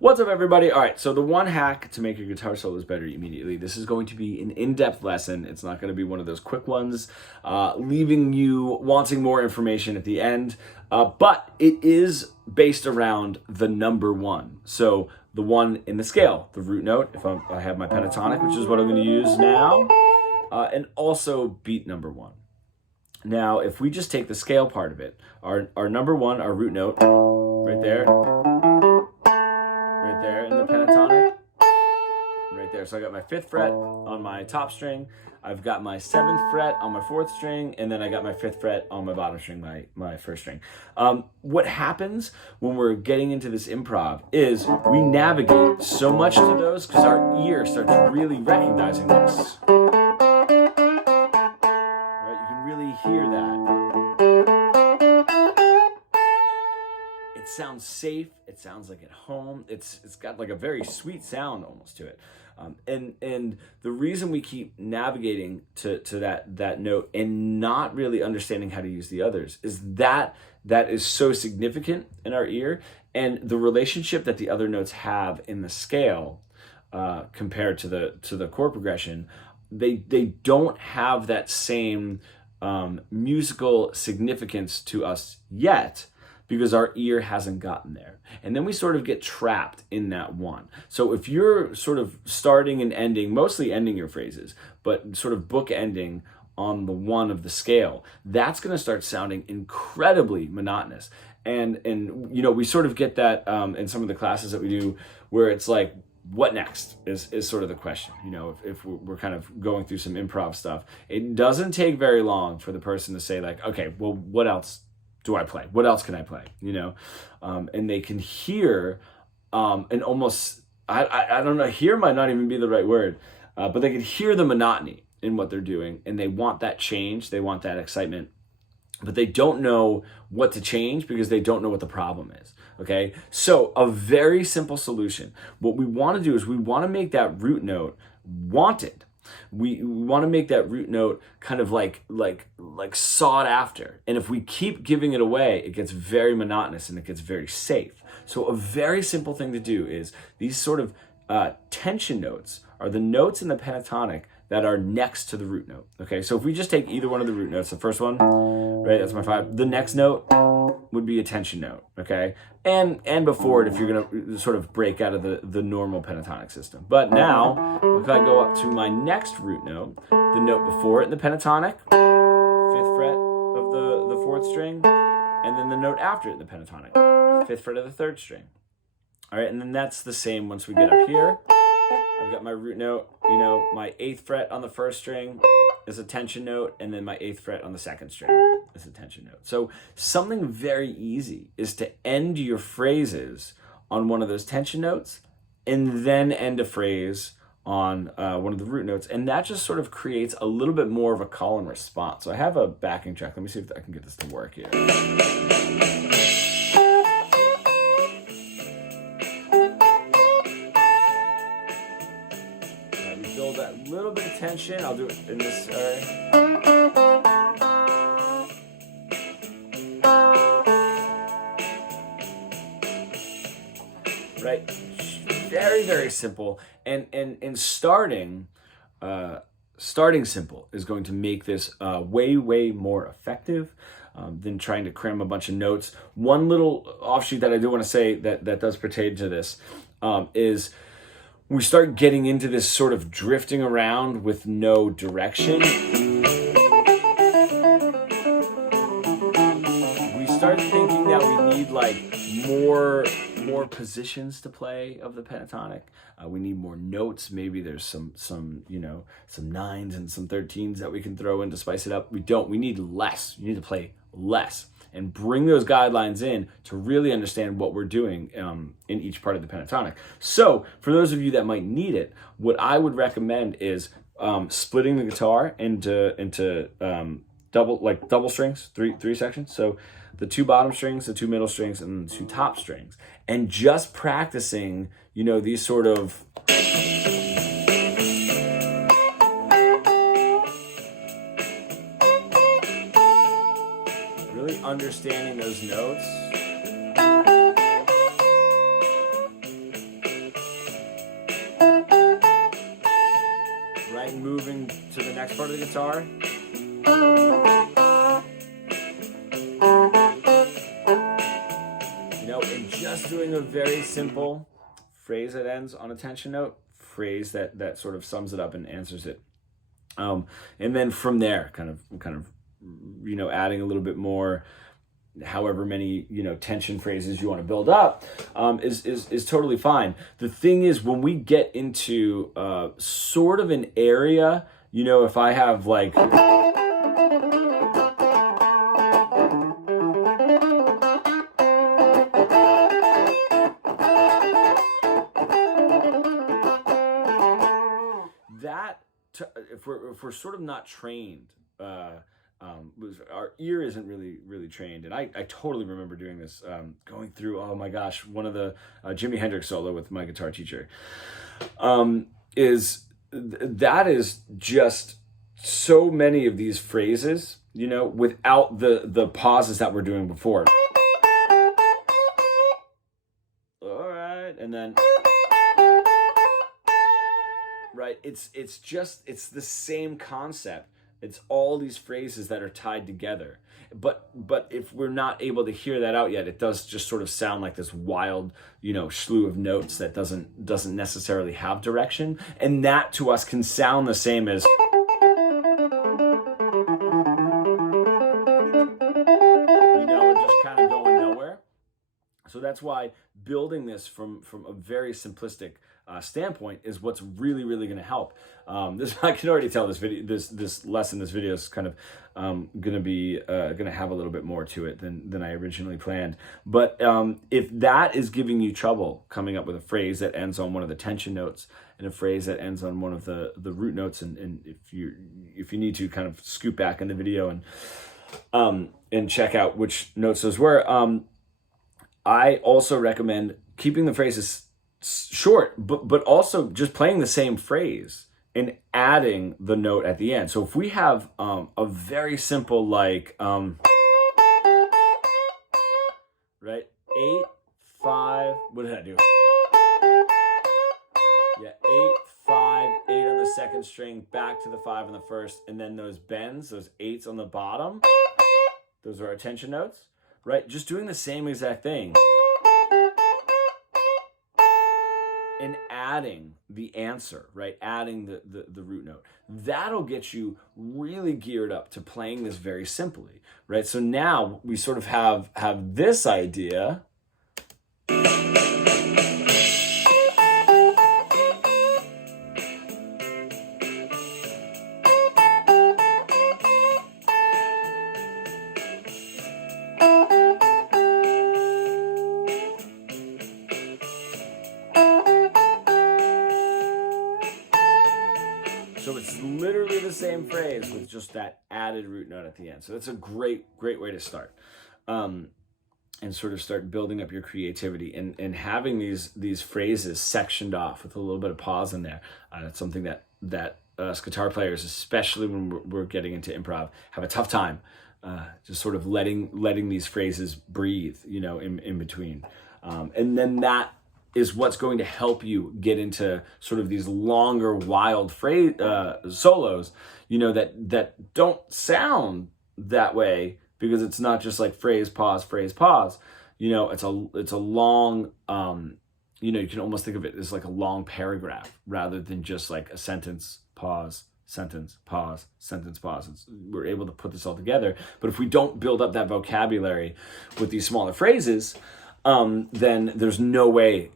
What's up, everybody? All right, so the one hack to make your guitar solos better immediately. This is going to be an in-depth lesson. It's not going to be one of those quick ones, leaving you wanting more information at the end. But it is based around the number one. So the one in the scale, the root note, if I have my pentatonic, which is what I'm going to use now, and also beat number one. Now, if we just take the scale part of it, our number one, our root note, right there in the pentatonic, right there. So I got my 5th fret on my top string, I've got my 7th fret on my 4th string, and then I got my 5th fret on my bottom string, my 1st string. What happens when we're getting into this improv is we navigate so much to those because our ear starts really recognizing this. Right? You can really hear that. It sounds safe. It sounds like at home. It's got like a very sweet sound almost to it. And the reason we keep navigating to that note and not really understanding how to use the others is that is so significant in our ear, and the relationship that the other notes have in the scale compared to the chord progression, they don't have that same musical significance to us yet, because our ear hasn't gotten there. And then we sort of get trapped in that one. So if you're sort of starting and ending, mostly ending your phrases, but sort of bookending on the one of the scale, that's gonna start sounding incredibly monotonous. And you know, we sort of get that in some of the classes that we do, where it's like, what next is sort of the question. You know, if we're kind of going through some improv stuff, it doesn't take very long for the person to say like, okay, well, what else do I play? What else can I play? You know, and they can hear, and almost, I don't know, hear might not even be the right word, but they can hear the monotony in what they're doing, and they want that change, they want that excitement, but they don't know what to change because they don't know what the problem is, okay? So a very simple solution. What we want to do is we want to make that root note wanted. We want to make that root note kind of like sought after. And if we keep giving it away, it gets very monotonous and it gets very safe. So a very simple thing to do is these sort of tension notes are the notes in the pentatonic that are next to the root note. Okay, so if we just take either one of the root notes, the first one, right, that's my 5. The next note would be a tension note, okay? And before it, if you're gonna sort of break out of the normal pentatonic system. But now, if I go up to my next root note, the note before it in the pentatonic, 5th fret of the 4th string, and then the note after it in the pentatonic, 5th fret of the 3rd string. All right, and then that's the same once we get up here. I've got my root note, you know, my 8th fret on the 1st string is a tension note, and then my 8th fret on the 2nd string is a tension note. So something very easy is to end your phrases on one of those tension notes, and then end a phrase on one of the root notes, and that just sort of creates a little bit more of a call and response. So I have a backing track. Let me see if I can get this to work here. Build that little bit of tension. I'll do it in this. Right, very, very simple, and starting simple is going to make this way more effective than trying to cram a bunch of notes. One little offshoot that I do want to say that does pertain to this is we start getting into this sort of drifting around with no direction. We start thinking that we need like more positions to play of the pentatonic. We need more notes. Maybe there's some you know, some 9s and some 13s that we can throw in to spice it up. We don't. We need less. You need to play less and bring those guidelines in to really understand what we're doing in each part of the pentatonic. So for those of you that might need it, what I would recommend is splitting the guitar into double strings, three sections. So the 2 bottom strings, the 2 middle strings, and the 2 top strings, and just practicing, you know, these sort of really understanding those notes sax part of the guitar. You know, and just doing a very simple phrase that ends on a tension note, phrase that sort of sums it up and answers it. And then from there, kind of, you know, adding a little bit more, however many, you know, tension phrases you want to build up, is totally fine. The thing is, when we get into sort of an area, you know, if I have like, if we're sort of not trained, our ear isn't really trained, and I totally remember doing this, going through, oh my gosh, one of the Jimi Hendrix solo with my guitar teacher, that is just so many of these phrases, you know, without the pauses that we're doing before. All right, and then. Right, it's the same concept. It's all these phrases that are tied together. But if we're not able to hear that out yet, it does just sort of sound like this wild, you know, slew of notes that doesn't necessarily have direction. And that to us can sound the same as, you know, we're just kind of going nowhere. So that's why building this from a very simplistic standpoint is what's really going to help. This, I can already tell this video is kind of going to have a little bit more to it than I originally planned. But if that is giving you trouble coming up with a phrase that ends on one of the tension notes and a phrase that ends on one of the root notes, and if you need to kind of scoot back in the video and check out which notes those were, I also recommend keeping the phrases short, but also just playing the same phrase and adding the note at the end. So if we have a very simple, like, right, 8, 5, what did I do? Yeah, 8, 5, 8 on the second string, back to the 5 on the first, and then those bends, those 8s on the bottom, those are our tension notes, right? Just doing the same exact thing. And adding the answer, right? Adding the root note. That'll get you really geared up to playing this very simply, right? So now we sort of have this idea. So it's literally the same phrase with just that added root note at the end. So that's a great way to start, and sort of start building up your creativity and having these phrases sectioned off with a little bit of pause in there. That's something that us guitar players, especially when we're getting into improv, have a tough time. Just sort of letting these phrases breathe, you know, in between, and then that is what's going to help you get into sort of these longer, wild phrase solos, you know, that don't sound that way, because it's not just like phrase, pause. You know, it's a long, you know, you can almost think of it as like a long paragraph rather than just like a sentence, pause, sentence, pause, sentence, pause. We're able to put this all together. But if we don't build up that vocabulary with these smaller phrases, then there's no way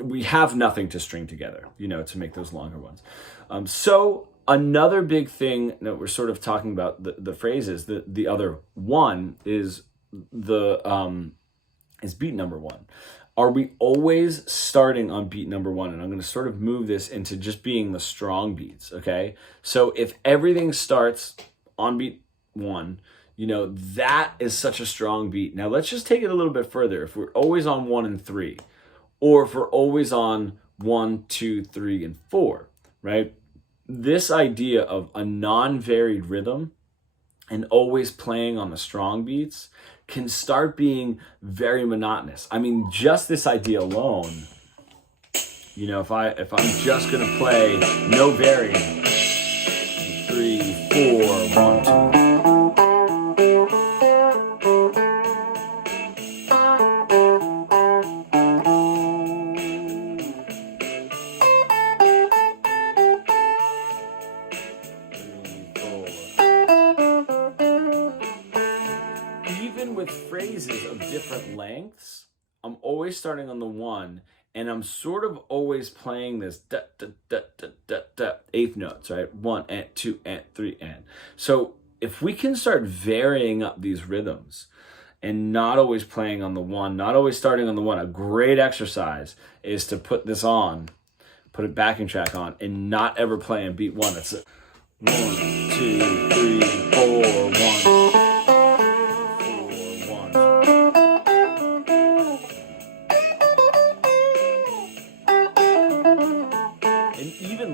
we have nothing to string together, you know, to make those longer ones. So another big thing that we're sort of talking about, the phrases, the other one is is beat number one. Are we always starting on beat number one? And I'm going to sort of move this into just being the strong beats, okay? So if everything starts on beat one, you know, that is such a strong beat. Now let's just take it a little bit further. If we're always on 1 and 3, or if we're always on 1, 2, 3, and 4, right? This idea of a non-varied rhythm and always playing on the strong beats can start being very monotonous. I mean, just this idea alone, you know, if I'm just gonna play no varying, 3, 3, 4, 1, 2. Even with phrases of different lengths, I'm always starting on the 1, and I'm sort of always playing this da, da, da, da, da, da, eighth notes, right? 1 and 2 and 3 and. So if we can start varying up these rhythms and not always playing on the 1, not always starting on the 1, a great exercise is to put this on, put a backing track on, and not ever play on beat 1. It's 1, 2, 3, 4, 1.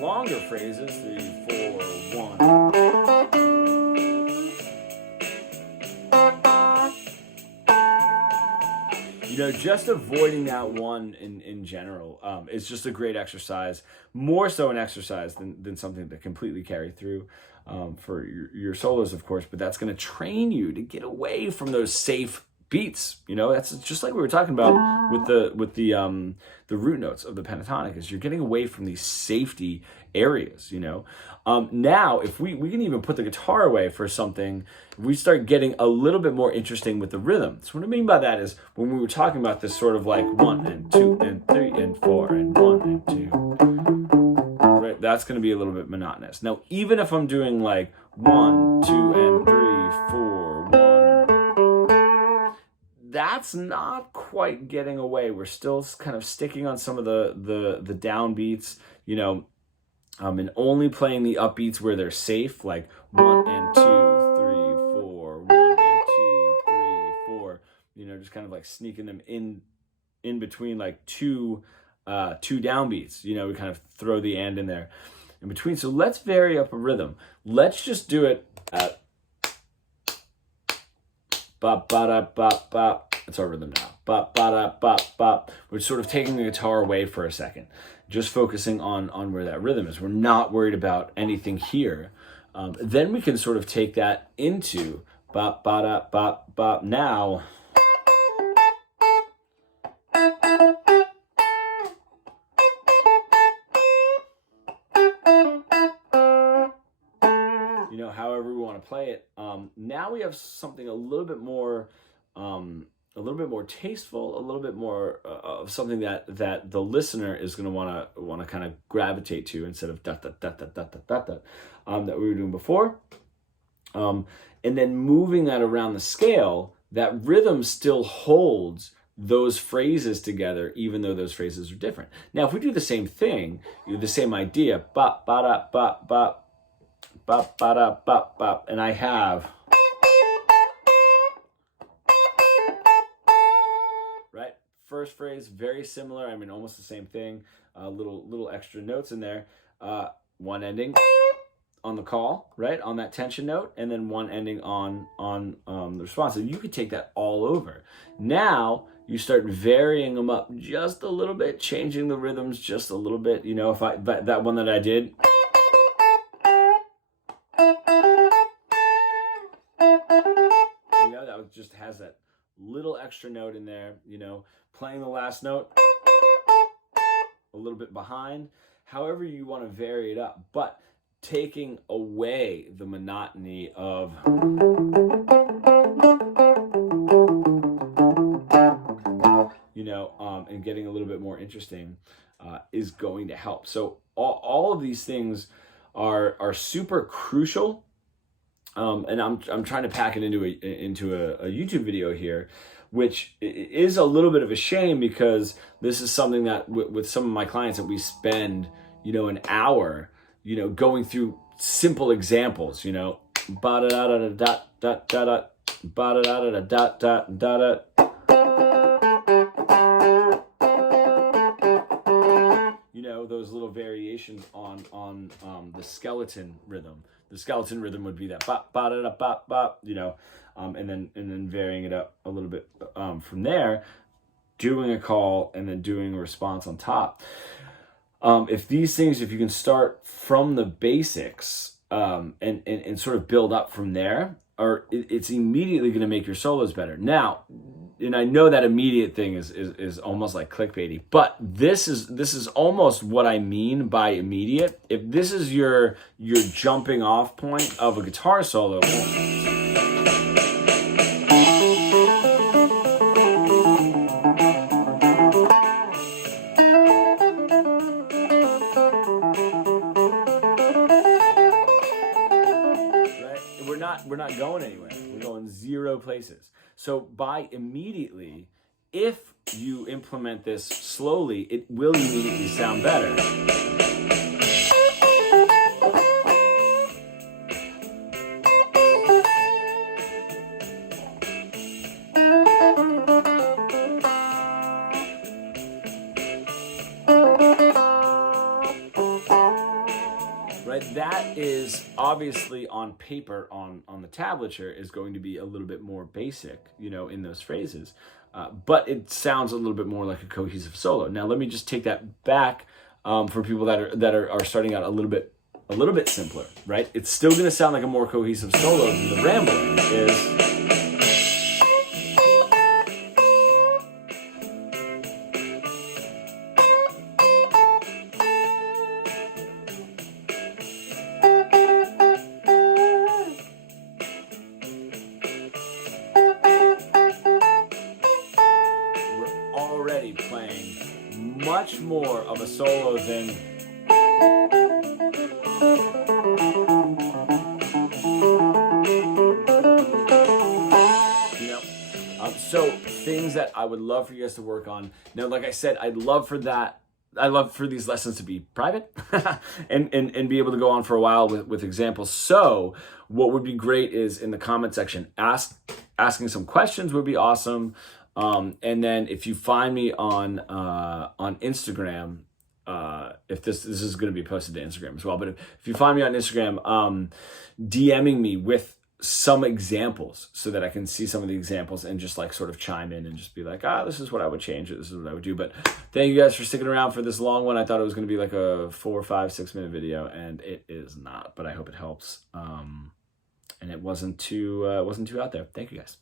Longer phrases, 3, 4, 1. You know, just avoiding that 1 in general is just a great exercise, more so an exercise than something to completely carry through for your solos, of course, but that's going to train you to get away from those safe beats. You know, that's just like we were talking about with the root notes of the pentatonic, is you're getting away from these safety areas, you know. Now, if we can even put the guitar away for something, we start getting a little bit more interesting with the rhythm. So what I mean by that is when we were talking about this sort of like 1 and 2 and 3 and 4 and 1 and 2, right? That's going to be a little bit monotonous. Now, even if I'm doing like 1, 2 and 3, 4, 1, that's not quite getting away. We're still kind of sticking on some of the downbeats, you know, and only playing the upbeats where they're safe, like 1 and 2, 3, 4, 1 and 2, 3, 4. You know, just kind of like sneaking them in between like two downbeats. You know, we kind of throw the and in there in between. So let's vary up a rhythm. Let's just do it at bop ba da bop bop. That's our rhythm now. Bop ba da bop bop. We're sort of taking the guitar away for a second, just focusing on where that rhythm is. We're not worried about anything here. Then we can sort of take that into bop ba da bop bop. Now, you know, however we want to play it. Now we have something a little bit more tasteful, a little bit more of something that the listener is going to want to kind of gravitate to, instead of da da da da da da da that we were doing before. And then moving that around the scale, that rhythm still holds those phrases together, even though those phrases are different. Now, if we do the same thing, the same idea, bop ba da bop bop bop ba da bop bop, and I have, right? First phrase, very similar. I mean, almost the same thing. Little extra notes in there. One ending on the call, right, on that tension note, and then one ending on the response. And you could take that all over. Now you start varying them up just a little bit, changing the rhythms just a little bit. You know, if that one that I did, you know, that just has that little extra note in there, you know, playing the last note a little bit behind, however you want to vary it up, but taking away the monotony of, you know, and getting a little bit more interesting is going to help. So all of these things are super crucial. And I'm trying to pack it into a YouTube video here, which is a little bit of a shame, because this is something that with some of my clients that we spend, you know, an hour, you know, going through simple examples, you know, ba da da da da da da da, ba da da da da da da da. You know, those little variations on the skeleton rhythm. The skeleton rhythm would be that bop ba da da bop bop, you know, and then varying it up a little bit from there, doing a call and then doing a response on top. If you can start from the basics, and sort of build up from there, or it's immediately going to make your solos better. Now, and I know that immediate thing is almost like clickbaity, but this is almost what I mean by immediate. If this is your jumping off point of a guitar solo, we're not going anywhere. We're going 0 places. So by immediately, if you implement this slowly, it will immediately sound better. Right? That is obviously on paper, on the tablature, is going to be a little bit more basic, you know, in those phrases. But it sounds a little bit more like a cohesive solo. Now, let me just take that back for people that are starting out a little bit simpler, right? It's still going to sound like a more cohesive solo than the rambling is. Already playing much more of a solo than so things that I would love for you guys to work on. Now, like I said, I'd love for these lessons to be private and be able to go on for a while with examples. So what would be great is in the comment section, asking some questions would be awesome. And then if you find me on Instagram, if this is going to be posted to Instagram as well, but if you find me on Instagram, DMing me with some examples so that I can see some of the examples and just like sort of chime in and just be like, this is what I would change, this is what I would do. But thank you guys for sticking around for this long one. I thought it was going to be like a 4, 5, 6 minute video, and it is not, but I hope it helps. And it wasn't too out there. Thank you guys.